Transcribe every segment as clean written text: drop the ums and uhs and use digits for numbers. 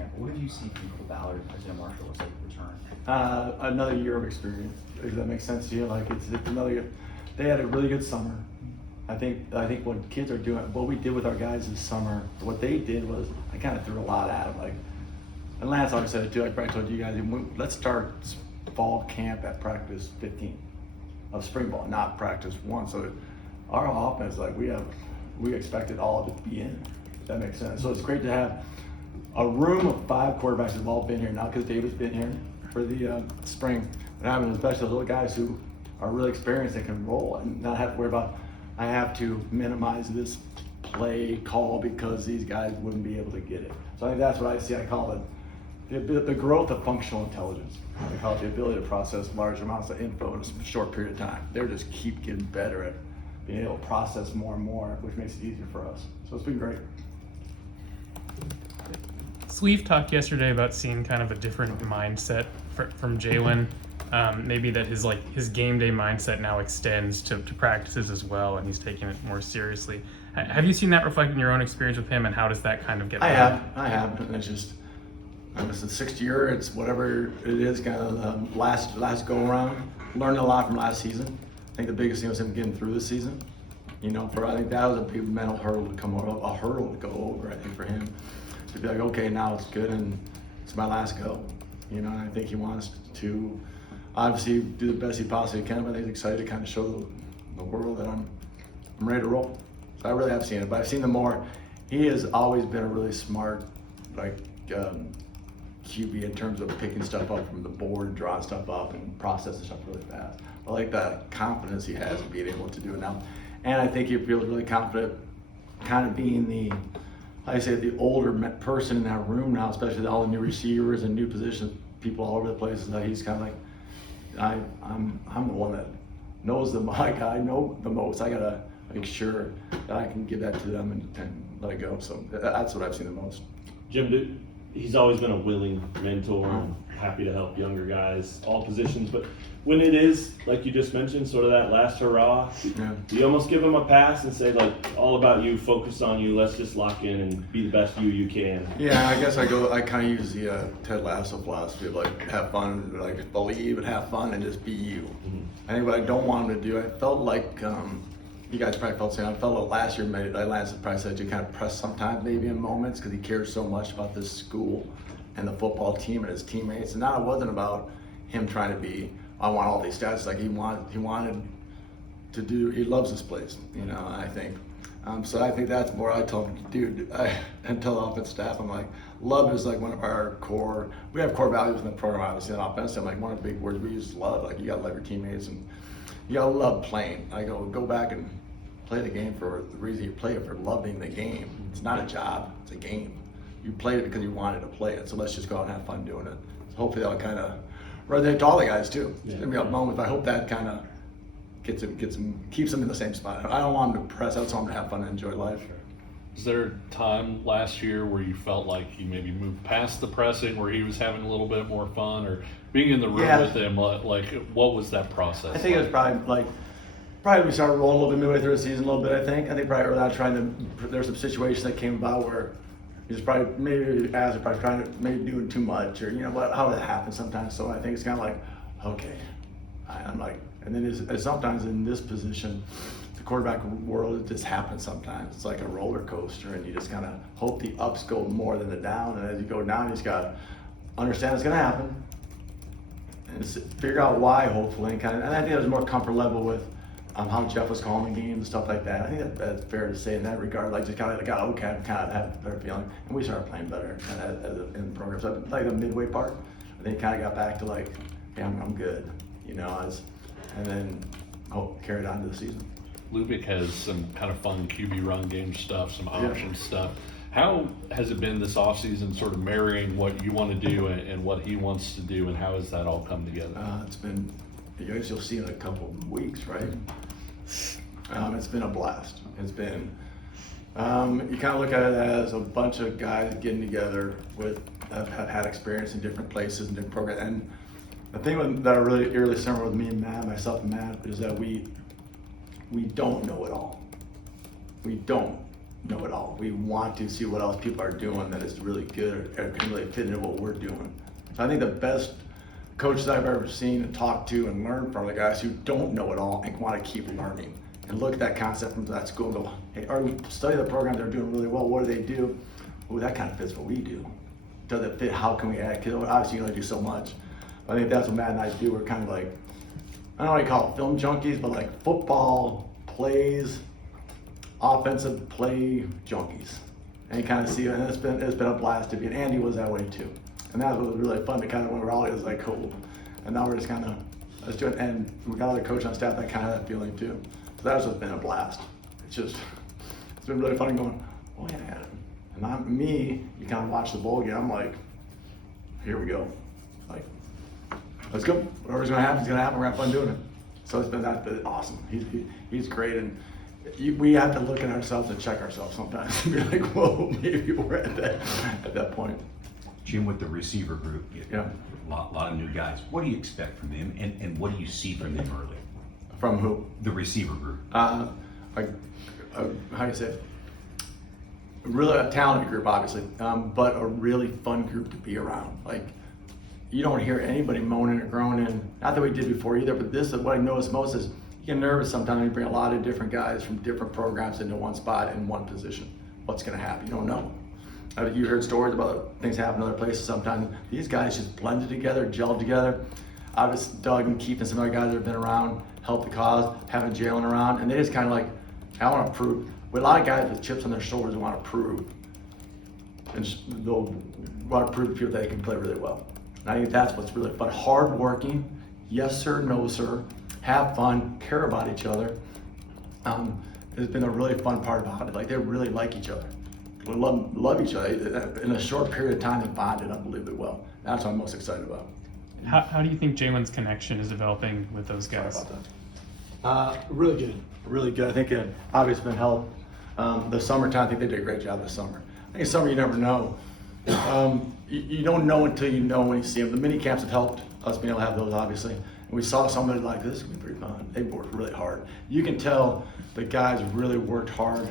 camp. What did you see from Cole Ballard, Isaiah Marshall, as they return? Another year of experience. Does that make sense to you? Like it's another year. They had a really good summer. I think what kids are doing, what we did with our guys this summer, what they did was I kind of threw a lot at them. Like, and Lance always said it too. I probably told you guys, let's start fall camp at practice 15 of spring ball, not practice 1. So our offense, like we expected all of it to be in. If that makes sense. So it's great to have a room of 5 quarterbacks that have all been here, not because David's been here for the spring, but having especially those little guys who are really experienced and can roll and not have to worry about, I have to minimize this play call because these guys wouldn't be able to get it. So I think that's what I see. I call it the growth of functional intelligence. I call it the ability to process large amounts of info in a short period of time. They just keep getting better at being able to process more and more, which makes it easier for us. So it's been great. Sleeve talked yesterday about seeing kind of a different mindset from Jaylen. Maybe that his game day mindset now extends to practices as well, and he's taking it more seriously. Have you seen that reflected in your own experience with him, and how does that kind of get better? I have, and it's just, it's the 6th year, it's whatever it is, kind of last go around. Learned a lot from last season. I think the biggest thing was him getting through the season. You know, I think that was a big mental hurdle to go over, I think, for him. To be like, okay, now it's good and it's my last go. You know, and I think he wants to obviously do the best he possibly can, but he's excited to kind of show the world that I'm ready to roll. So I really have seen it, but I've seen the more. He has always been a really smart, like, QB in terms of picking stuff up from the board and drawing stuff up and processing stuff really fast. I like the confidence he has in being able to do it now. And I think he feels really confident kind of being the, I say, the older person in that room now, especially all the new receivers and new positions, people all over the place. That he's kind of like, I'm the one that knows I know the most. I gotta make sure that I can give that to them and let it go. So that's what I've seen the most. Jim, he's always been a willing mentor and happy to help younger guys, all positions. But when it is, like you just mentioned, sort of that last hurrah, you almost give him a pass and say, like, all about you, focus on you, let's just lock in and be the best you can. Yeah, I guess I kind of use the Ted Lasso philosophy of, like, have fun, like, believe and have fun and just be you. Mm-hmm. I think what I don't want him to do, I felt like, you guys probably felt the same. I felt like last year, Lance probably said you kind of press sometimes maybe in moments because he cares so much about this school and the football team and his teammates. And now it wasn't about him trying to be, I want all these stats. Like he wanted to do, he loves this place, you know, I think. So I think that's more I told him, dude, and tell the offense staff, I'm like, love is like one of our core, we have core values in the program, obviously, in offense. I'm like, one of the big words we use is love. Like, you gotta love your teammates and you gotta love playing. I go back and play the game for the reason you play it, for loving the game. It's not a job, it's a game. You played it because you wanted to play it, so let's just go out and have fun doing it. So hopefully that'll kind of resonate to all the guys too. It's gonna be a moment, but I hope that kind of keeps them in the same spot. I don't want them to press, I just want them to have fun and enjoy life. Was there a time last year where you felt like you maybe moved past the pressing, where he was having a little bit more fun, or being in the room with him? Like, what was that process? I think it was probably we started rolling a little bit midway through the season a little bit. I think probably early on there's some situations that came about where he was probably trying to maybe doing too much, or, you know, how that happens sometimes. So I think it's kind of like, okay, I'm like, and then it's sometimes in this position, the quarterback world, it just happens sometimes. It's like a roller coaster, and you just kind of hope the ups go more than the down. And as you go down, you just got to understand it's going to happen and figure out why, hopefully. And I think there's more comfort level with how Jeff was calling the games and stuff like that. I think that's fair to say in that regard. Like, just kind of got okay, kind of have a better feeling, and we started playing better in the program. So like the midway part, I think kind of got back to like, hey, I'm good, you know, and then carried on to the season. Lubick has some kind of fun QB run game stuff, some option stuff. How has it been this offseason, sort of marrying what you want to do and what he wants to do, and how has that all come together? It's been, you'll see in a couple of weeks, right? It's been a blast. It's been, you kind of look at it as a bunch of guys getting together have had experience in different places and different programs. And the thing that are really similar with me and Matt, myself and Matt, is that we don't know it all. We don't. know it all. We want to see what else people are doing that is really good or can really fit into what we're doing. So I think the best coaches I've ever seen and talked to and learned from the guys who don't know it all and want to keep learning and look at that concept from that school and go, hey, or study the program, they're doing really well, what do they do? Oh, that kind of fits what we do. Does it fit? How can we add? Because obviously you only do so much. I think that's what Matt and I do. We're kind of like, I don't know what you call it, film junkies, but like football plays, offensive play junkies. And you kind of see it, and it's been a blast to be, and Andy was that way too. And that was really fun to kind of, when we're all, it was like cool. And now we're just kind of, let's do it. And we got other coach on staff that kind of that feeling too. So that's what's been a blast. It's been really fun going, oh yeah. And I'm me, you kind of watch the bowl game, I'm like, here we go. Like, let's go. Whatever's gonna happen is gonna happen. We're gonna have fun doing it. So that's been awesome. He's great, and we have to look at ourselves and check ourselves sometimes and be like, whoa, maybe we're at that point. Jim, with the receiver group, Yeah. a lot of new guys. What do you expect from them, and what do you see from them early? From who? The receiver group. How do you say it? Really a talented group, obviously, but a really fun group to be around. Like, you don't hear anybody moaning or groaning. Not that we did before either, but this is what I noticed most is you get nervous sometimes when you bring a lot of different guys from different programs into one spot in one position. What's going to happen? You don't know. You heard stories about things happen in other places sometimes. These guys just blended together, gelled together. I was Doug and Keith and some other guys that have been around, helped the cause, having Jaylen around, and they just kind of like, I want to prove. With a lot of guys with chips on their shoulders who want to prove, and they'll want to prove to people that they can play really well. And I think that's what's really fun. Hard working, yes sir, no sir, have fun, care about each other. Has been a really fun part about it. Like, they really like each other. We love each other. In a short period of time, they bonded unbelievably well. That's what I'm most excited about. How do you think Jaylen's connection is developing with those guys? Sorry about that. Really good, really good. I think it obviously been helped. The summertime, I think they did a great job this summer. I think summer you never know. You don't know until you know when you see them. The mini camps have helped us being able to have those, obviously. And we saw somebody like, this is gonna be pretty fun. They worked really hard. You can tell the guys really worked hard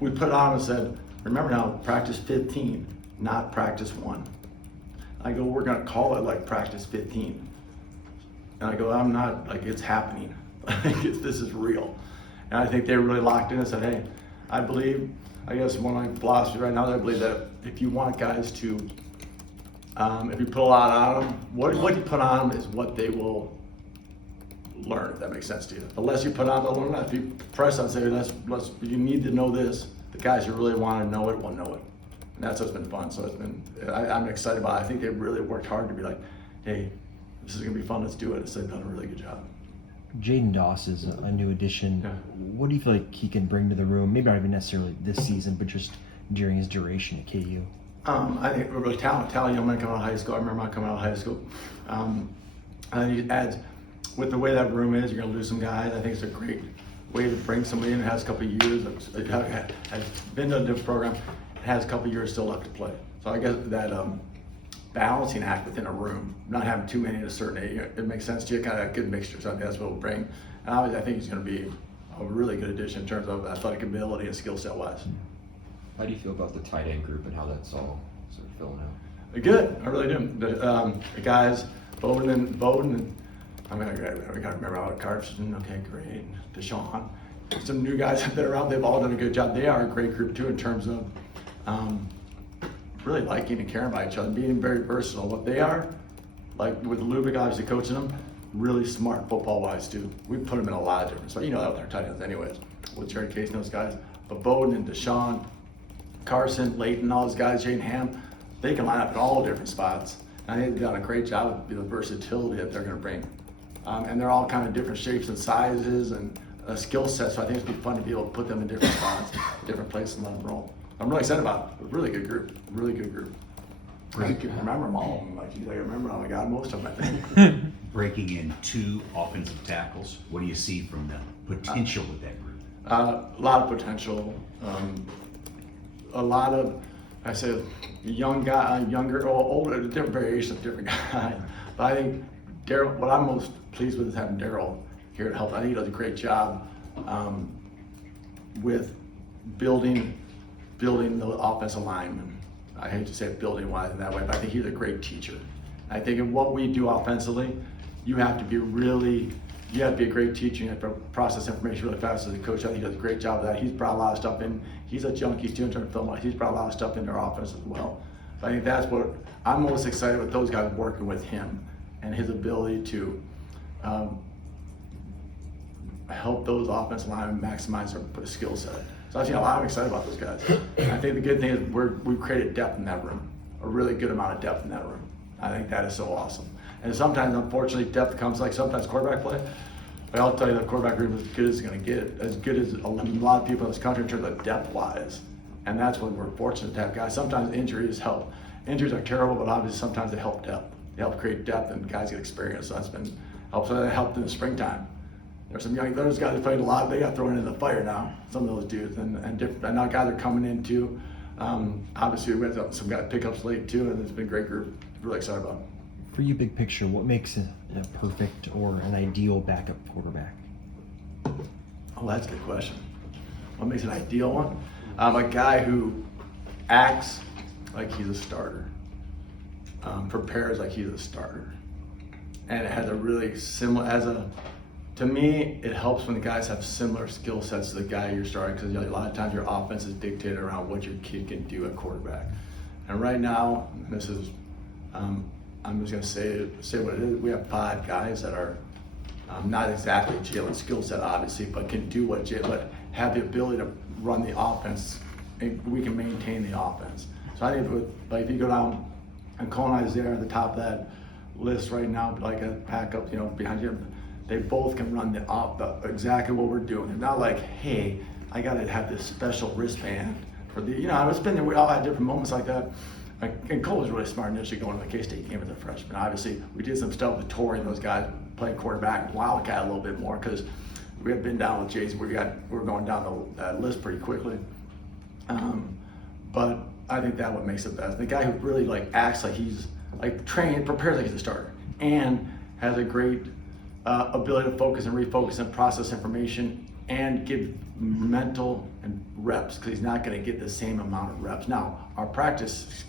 we put it on and said, remember now, practice 15, not practice 1. I go, we're gonna call it like practice 15. And I go, I'm not, like, it's happening. This is real. And I think they really locked in and said, hey, I believe, I guess one of my philosophies right now, I believe that if you want guys to, if you put a lot on them, what you put on them is what they will learn, if that makes sense to you. The less you put on, they'll learn that. If you press on, say, you need to know this, the guys who really want to know it will know it. And that's what's been fun. So it's been, I'm excited about it. I think they really worked hard to be like, hey, this is gonna be fun, let's do it. So they've done a really good job. Jaden Doss is a new addition. Yeah. What do you feel like he can bring to the room? Maybe not even necessarily this season, but just during his duration at KU. I think we're really talented young man coming out of high school. I remember coming out of high school. I think he adds, with the way that room is, you're gonna lose some guys. I think it's a great way to bring somebody in that has a couple of years, has been to a different program, has a couple of years still left to play. So I guess that balancing act within a room, not having too many at a certain age, it makes sense to you, kind of a good mixture. So I think that's what we'll bring. And obviously I think he's gonna be a really good addition in terms of athletic ability and skill set wise. How do you feel about the tight end group and how that's all sort of filling out? Good, I really do. The guys, Bowden, I mean, I gotta remember all the Carson, okay, great, Deshaun. Some new guys have been around, they've all done a good job. They are a great group too in terms of really liking and caring about each other, being very versatile. What they are, like with Lubick obviously coaching them, really smart football-wise too. We put them in a lot of different spots. You know that with our tight ends anyways, with Jerry Case and those guys. But Bowden and Deshaun, Carson, Leighton, all those guys, Jane Ham, they can line up in all different spots. And I think they've done a great job with the versatility that they're gonna bring. And they're all kind of different shapes and sizes and skill sets, so I think it's gonna be fun to be able to put them in different spots, different places and let them roll. I'm really excited about it. A really good group, really good group. I can remember them all. Like I remember them, I got most of them, I think. Breaking in 2 offensive tackles, what do you see from the potential with that group? A lot of potential. A lot of, I say, young guy, younger, or older, different variations of different guys. But I think Daryl, what I'm most pleased with is having Daryl here to help. I think he does a great job with building the offensive lineman. I hate to say building wise in that way, but I think he's a great teacher. I think in what we do offensively, you have to be a great teacher. You have to process information really fast as a coach. I think he does a great job of that. He's brought a lot of stuff in. He's a junkie too in terms of film. He's brought a lot of stuff into our offense as well. So I think that's what I'm most excited with those guys working with him and his ability to help those offensive linemen maximize their skill set. So I'm excited about those guys. I think the good thing is we've created depth in that room, a really good amount of depth in that room. I think that is so awesome. And sometimes, unfortunately, depth comes like sometimes quarterback play. But I'll tell you, the quarterback room is as good as it's going to get, as good as a lot of people in this country in terms of depth-wise. And that's when we're fortunate to have guys. Sometimes injuries help. Injuries are terrible, but obviously sometimes they help depth. They help create depth, and guys get experience. So that's been helped. So that helped in the springtime. There's some those guys that played a lot. They got thrown into the fire now. Some of those dudes, and different. And now guys are coming in too. Obviously, we had some guys pickups late too, and it's been a great group. Really excited about it. For you, big picture, what makes a perfect or an ideal backup quarterback? Oh, that's a good question. What makes an ideal one? A guy who acts like he's a starter, prepares like he's a starter, and it has a really similar, to me, it helps when the guys have similar skill sets to the guy you're starting, because a lot of times your offense is dictated around what your kid can do at quarterback. And right now, this is, I'm just going to say what it is. We have 5 guys that are not exactly Jaylen's skill set, obviously, but can do what Jaylen, have the ability to run the offense, and we can maintain the offense. So I think if you go down, and Cole and Isaiah are at the top of that list right now, like a backup, behind you, they both can run exactly what we're doing. They're not like, hey, I got to have this special wristband for the, we all had different moments like that. And Cole was really smart initially going to the K-State game as a freshman. Obviously, we did some stuff with Torrey and those guys playing quarterback, Wildcat a little bit more, because we had been down with Jason. We were going down the list pretty quickly. But I think that what makes it best. The guy who really acts like he's trained, prepares like he's a starter, and has a great ability to focus and refocus and process information and give mental and reps, because he's not going to get the same amount of reps. Now, our practice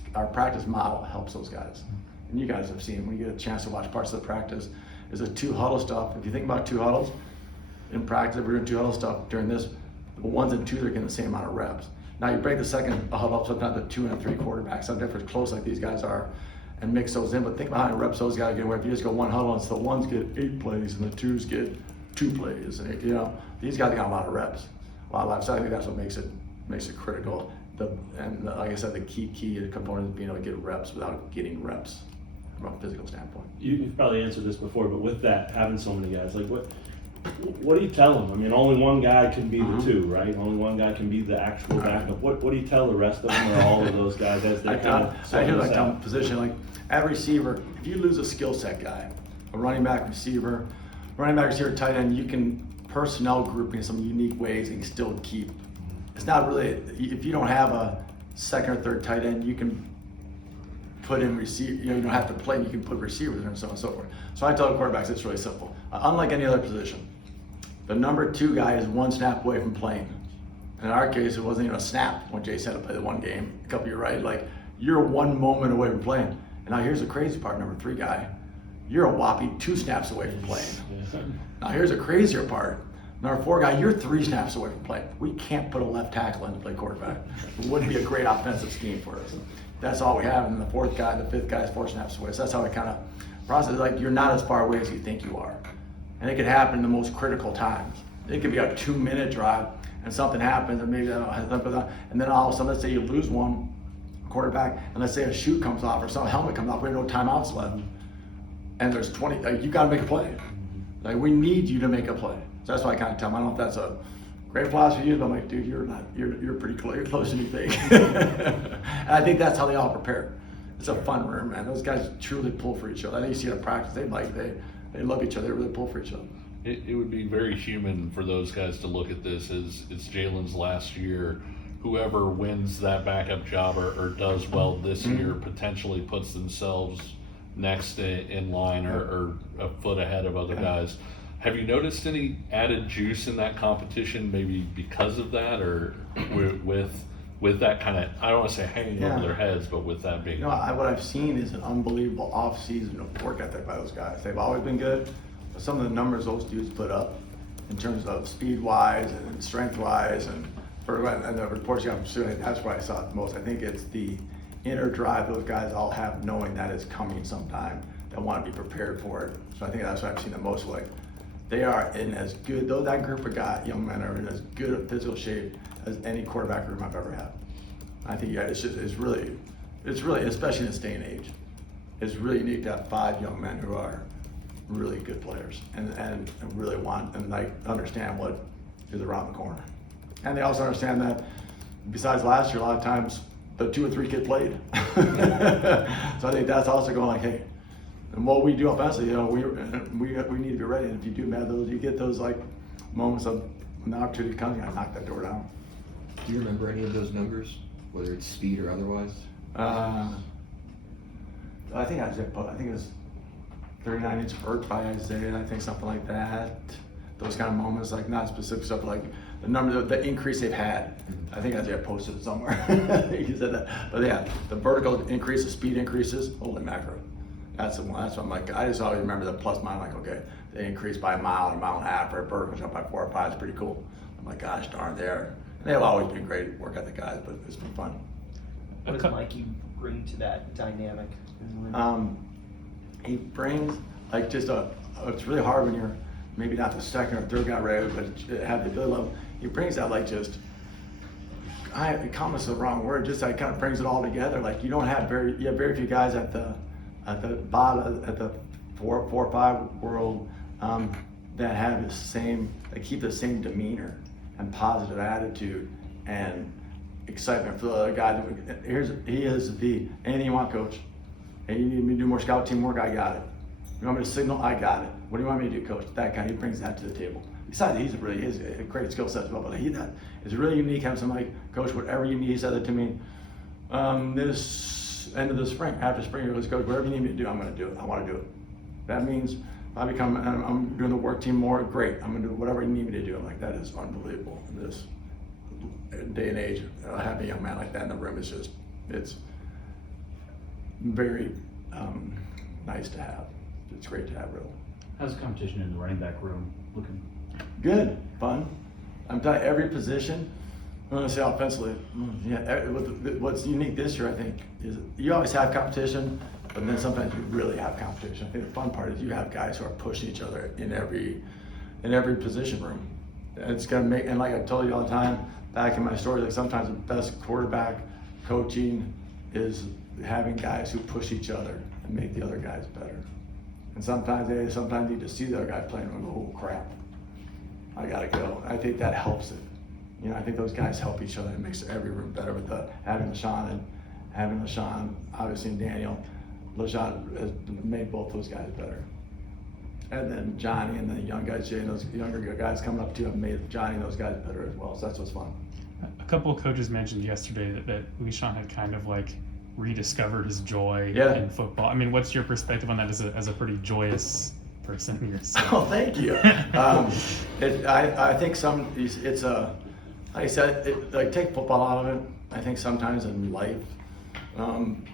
model helps those guys. And you guys have seen, when you get a chance to watch parts of the practice, is a 2 huddle stuff. If you think about 2 huddles in practice, we're doing 2 huddle stuff during this, the 1s and 2s are getting the same amount of reps. Now you break the second huddle up, sometimes the 2 and 3 quarterbacks, some different close like these guys are, and mix those in. But think about how many reps those guys get away. If you just go 1 huddle, and so the 1s get 8 plays and the 2s get 2 plays. And these guys got a lot of reps, a lot of reps. So I think that's what makes it critical. Like I said, the key component is being able to get reps without getting reps from a physical standpoint. You've probably answered this before, but with that, having so many guys, what do you tell them? I mean, only one guy can be the 2, right? Only one guy can be the actual backup. What do you tell the rest of them, or all of those guys as they're I hear like down position, at receiver, if you lose a skill set guy, a running back, receiver, tight end, you can personnel group in some unique ways and still keep. It's not really, if you don't have a second or third tight end, you can put in receiver, you don't have to play, you can put receivers in and so on and so forth. So I tell the quarterbacks it's really simple. Unlike any other position, the number 2 guy is 1 snap away from playing. In our case, it wasn't even a snap when Jay said to play the 1 game. A couple, you're right, you're 1 moment away from playing. And now here's the crazy part, number 3 guy, you're a whopping 2 snaps away from playing. Now here's the crazier part. Number 4 guy, you're 3 snaps away from playing. We can't put a left tackle in to play quarterback. It wouldn't be a great offensive scheme for us. That's all we have. And the 4th guy, the 5th guy is 4 snaps away. So that's how we kind of process. You're not as far away as you think you are. And it could happen in the most critical times. It could be a 2-minute drive and something happens, and maybe and then all of a sudden, let's say you lose one quarterback, and let's say a shoe comes off or some helmet comes off, we have no timeouts left, and there's 20. You got to make a play. We need you to make a play. So that's why I kind of tell them. I don't know if that's a great philosophy to use, but I'm like, dude, you're pretty close. You're closer than you think. And I think that's how they all prepare. It's a fun room, man. Those guys truly pull for each other. I think you see it in practice. They love each other. They really pull for each other. It would be very human for those guys to look at this as it's Jaylen's last year. Whoever wins that backup job or does well this year potentially puts themselves next in line or a foot ahead of other guys. Have you noticed any added juice in that competition, maybe because of that, or with that kind of, I don't want to say hanging over their heads, but with that being? What I've seen is an unbelievable off-season of work ethic by those guys. They've always been good, but some of the numbers those dudes put up in terms of speed-wise and strength-wise and the reports you got from students, that's where I saw it the most. I think it's the inner drive those guys all have, knowing that is coming sometime. They want to be prepared for it. So I think that's what I've seen the most. Like, they are in as good, though that group of young men are in as good a physical shape as any quarterback room I've ever had. I think it's really, especially in this day and age, it's really unique to have 5 young men who are really good players and really want and like understand what is around the corner. And they also understand that besides last year, a lot of times the 2 or 3 kid played. So I think that's also going like, hey, and what we do offensively, we need to be ready. And if you do have those, you get those like moments of when the opportunity comes, you gotta knock that door down. Do you remember any of those numbers, whether it's speed or otherwise? I think it was 39-inch vert by Isaiah. I think something like that. Those kind of moments, like not specific stuff, like the number, the increase they've had. I think Isaiah posted it somewhere. He said that. But yeah, the vertical increase, the speed increases. Holy macro. That's the one. That's what I'm like. I just always remember the plus minus. Like, okay, they increased by a mile and a half, or a vertical jump by 4 or 5. It's pretty cool. I'm like, gosh darn, there. They've always been great work ethic guys, but it's been fun. What does Mikey bring to that dynamic? He brings like just it's really hard when you're maybe not the second or third guy ready, but have the ability level. He brings that like just, calmness is the wrong word, just like kind of brings it all together. Like you have very few guys at the bottom, at the 4 or 5 world that have the same, they keep the same demeanor and positive attitude and excitement for the other guy. He is the, anything you want, coach. Hey, you need me to do more scout team work? I got it. You want me to signal? I got it. What do you want me to do, coach? That guy, he brings that to the table. Besides, he has a great skill set as well, but that is really unique. Having somebody, coach, whatever you need, he said that to me this end of the spring, after spring, he goes, coach, whatever you need me to do, I'm going to do it. I want to do it. That means I'm doing the work team more, great. I'm going to do whatever you need me to do. I'm like, that is unbelievable. In this day and age, having a young man like that in the room is just, it's very nice to have. It's great to have, really. How's the competition in the running back room looking? Good, fun. I'm telling you, every position, I'm going to say offensively, what's unique this year, I think, is you always have competition, but then sometimes you really have competition. I think the fun part is you have guys who are pushing each other in every position room. It's going to make, and like I've told you all the time, back in my stories, like sometimes the best quarterback coaching is having guys who push each other and make the other guys better. And sometimes you just see the other guy playing and go, oh crap, I gotta go. I think that helps it. I think those guys help each other. It makes every room better with having LaShawn, obviously, and Daniel. LaShawn has made both those guys better. And then Johnny and the young guys, Jay, and those younger guys coming up too have made Johnny and those guys better as well. So that's what's fun. A couple of coaches mentioned yesterday that LaShawn had kind of like rediscovered his joy in football. I mean, what's your perspective on that as a pretty joyous person yourself? Oh, thank you. I think it's a, like I said, like take football out of it. I think sometimes in life,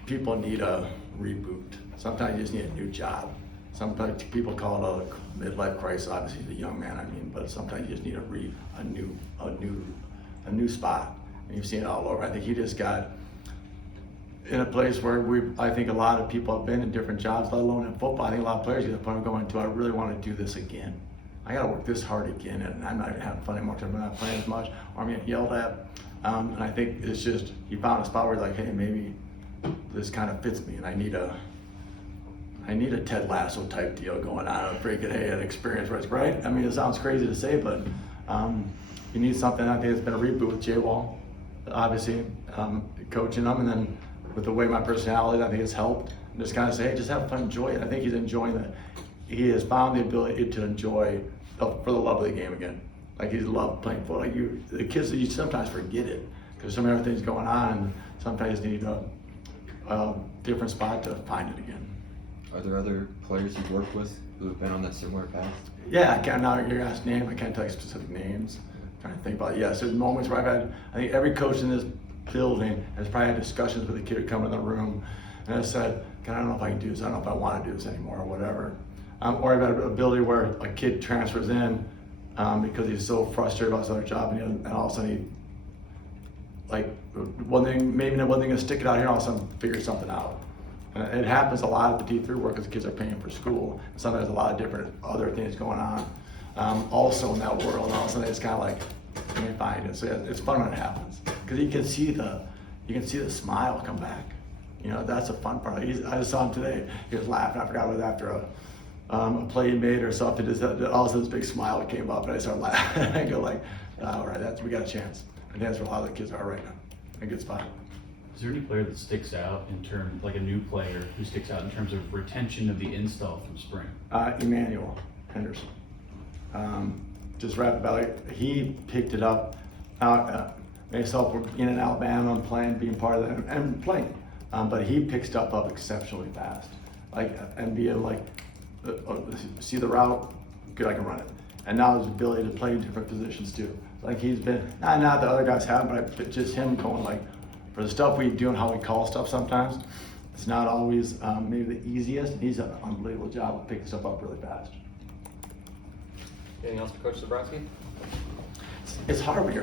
people need a reboot. Sometimes you just need a new job. Sometimes people call it a midlife crisis. Obviously, the young man, but sometimes you just need a new spot. And you've seen it all over. I think he just got in a place where I think a lot of people have been in different jobs, let alone in football. I think a lot of players get to the point of going to, I really want to do this again. I got to work this hard again, and I'm not even having fun anymore because I'm not playing as much, or I'm getting yelled at. And I think it's just, he found a spot where he's like, hey, maybe this kind of fits me, and I need a Ted Lasso type deal going on, an experience where it's right. I mean, it sounds crazy to say, but you need something. I think it's been a reboot with Jay Wall, obviously, coaching them, and then with the way my personality, I think it's helped. And just kind of say, hey, just have fun, enjoy it. I think he's enjoying that. He has found the ability to enjoy for the love of the game again. Like he's loved playing football. Like the kids, you sometimes forget it because some everything's going on. And sometimes you need a different spot to find it again. Are there other players you've worked with who have been on that similar path? Yeah, I can't, now you're asking name, I can't tell you specific names. I'm trying to think about it. Yes, there's moments where I've had, I think every coach in this building has probably had discussions with a kid who come in the room and has said, God, I don't know if I can do this, I don't know if I want to do this anymore or whatever. Or I've had an ability where a kid transfers in because he's so frustrated about his other job and all of a sudden he, like, one thing, maybe one thing is stick it out here and all of a sudden figure something out. It happens a lot at the D3 work because the kids are paying for school. Sometimes a lot of different other things going on also in that world. And all of a sudden it's kind of like, let me find it. So yeah, it's fun when it happens because you can see the smile come back. You know, that's a fun part. I just saw him today. He was laughing. I forgot it was after a play he made or something. Just all of a sudden this big smile came up and I started laughing. I go like, all right, we got a chance. And that's where a lot of the kids are right now. A good spot. Is there any player that sticks out in terms, like a new player who sticks out in terms of retention of the install from spring? Emmanuel Henderson. Just Rapid Valley, he picked it up. Myself being in Alabama and playing, being part of that, and playing. But he picks stuff up exceptionally fast. And being like, see the route, good, I can run it. And now his ability to play in different positions too. Like he's been, not the other guys have, but just him going like, for the stuff we do and how we call stuff sometimes, it's not always maybe the easiest. He's done an unbelievable job of picking stuff up really fast. Anything else for Coach Zebrowski? It's hard when you're